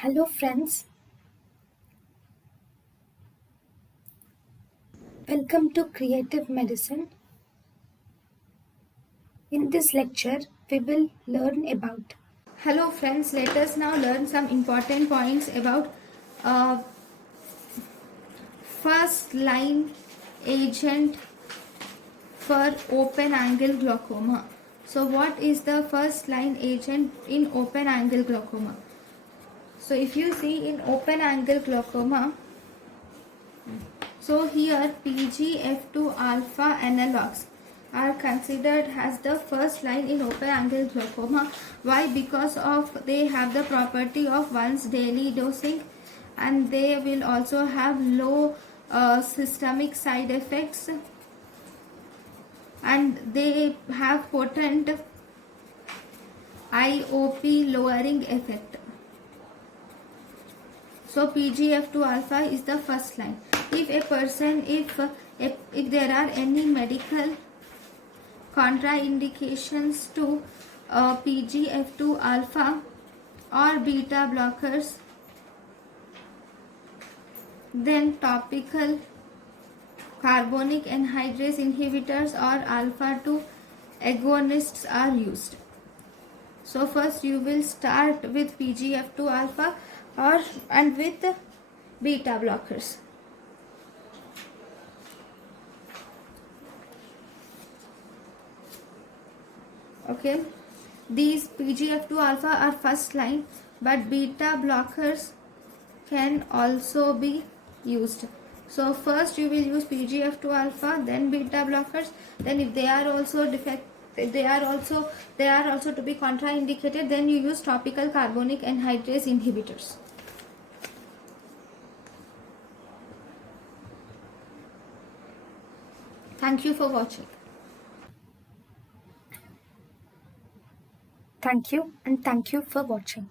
Hello friends, welcome to Creative Medicine. In this lecture, we will learn about. Hello friends, let us now learn some important points about uh, first line agent for open angle glaucoma. So what is the first line agent in open angle glaucoma? So if you see in open angle glaucoma, so here PGF2 alpha analogs are considered as the first line in open angle glaucoma. Why? Because of they have the property of once daily dosing, and they will also have low systemic side effects, and they have potent IOP lowering effect. So PGF2 alpha is the first line. If a person, if there are any medical contraindications to PGF2 alpha or beta blockers, then topical carbonic anhydrase inhibitors or alpha 2 agonists are used. So first you will start with PGF2 alpha and with beta blockers. Okay, these PGF2 alpha are first line, but beta blockers can also be used. So first you will use PGF2 alpha, then beta blockers. Then if they are also they are also to be contraindicated, then you use topical carbonic anhydrase inhibitors. Thank you for watching. Thank you and thank you for watching.